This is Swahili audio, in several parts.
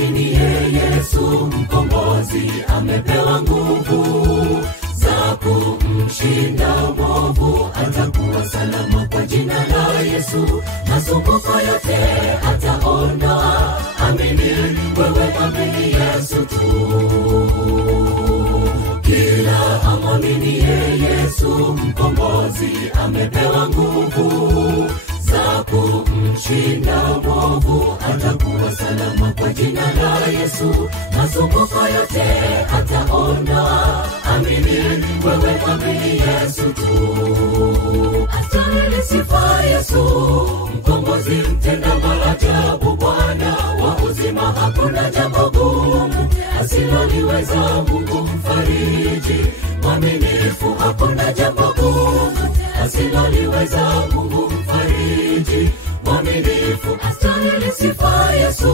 amwaminie Yesu mkombozi amepewa nguvu za kumshinda mwovu, atakuwa salama kwa jina la Yesu. Masumbuko yote ataondoa, amini wewe, amini Yesu tu. Kila amwaminie Yesu mkombozi amepewa nguvu za kumshinda mwovu, atakuwa salama kwa jina la Yesu. Masumbuko yote ataondoa, amini wewe, amini Yesu tu. Astahili sifa Yesu mkombozi, mtenda maajabu, Bwana wa uzima, hakuna jambo gumu asiloliweza. Mungu mfariji mwaminifu, hakuna jambo gumu asiloliweza. Mungu mfariji mwaminifu, astahili sifa Yesu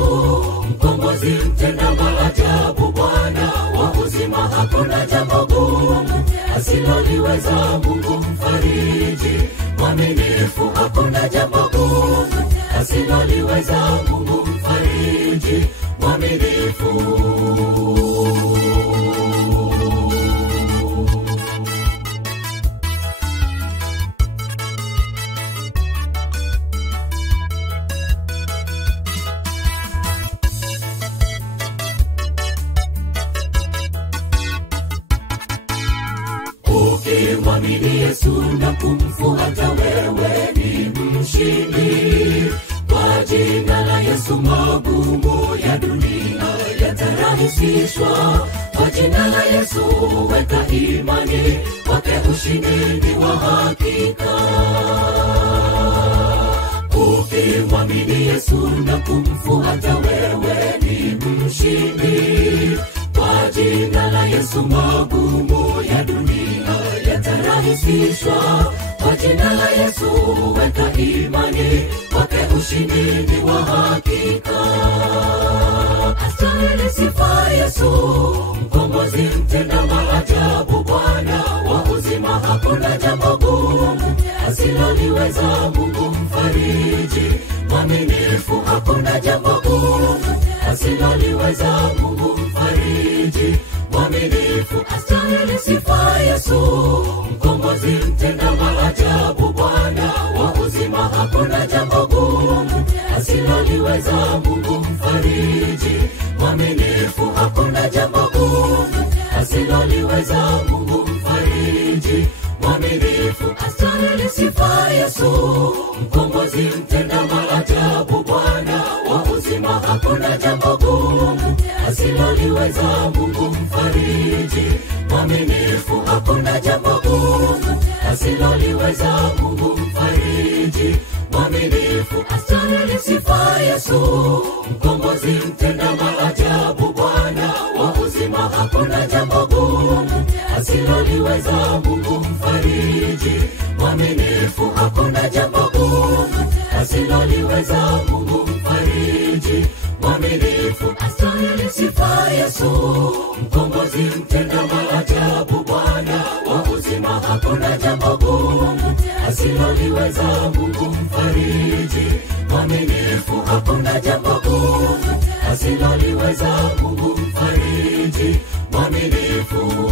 mkombozi, mtenda maajabu, Bwana wa uzima, hakuna jambo gumu asiloliweza. Mungu mfariji mwaminifu, hakuna jambo gumu asiloliweza. Mungu mfariji mwaminifu. Ukimwamini Yesu na kumfuata, wewe ni mshindi. Kwa jina la Yesu magumu ya dunia yatarahisishwa. Kwa jina la Yesu weka imani, kwake ushindi ni wa hakika. Ukimwamini Yesu na kumfuata, wewe ni mshindi. Kwa jina la Yesu magumu ya dunia yatarahisishwa. Kwa jina la Yesu weka imani, kwake ushindi ni wa hakika. Astahili sifa Yesu mkombozi, mtenda maajabu, Bwana wa uzima, hakuna jambo gumu asiloliweza. Mungu mfariji mwaminifu, hakuna jambo gumu asiloliweza. Mungu mfariji mwaminifu, astahili sifa Yesu mkombozi, mtenda maajabu, Bwana wa uzima, hakuna jambo gumu asiloliweza. Mungu mfariji mwaminifu, hakuna jambo gumu asiloliweza. Mungu mfariji mwaminifu, astahili sifa Yesu mkombozi, mtenda maajabu, Bwana wa uzima, hakuna jambo gumu asiloliweza. Mungu mfariji mwaminifu, hakuna jambo gumu asiloliweza. Mungu mfariji mwaminifu, astahili sifa Yesu mkombozi, mtenda maajabu, Bwana wa uzima, hakuna jambo gumu asiloliweza. Mungu mfariji mwaminifu, hakuna jambo gumu asiloliweza. Mungu mfariji mwaminifu, astahili sifa Yesu mkombozi, mtenda maajabu, Bwana wa uzima, hakuna jambo gumu asiloliweza. Mungu mfariji mwaminifu, hakuna jambo gumu asiloliweza. Mungu mfariji mwaminifu.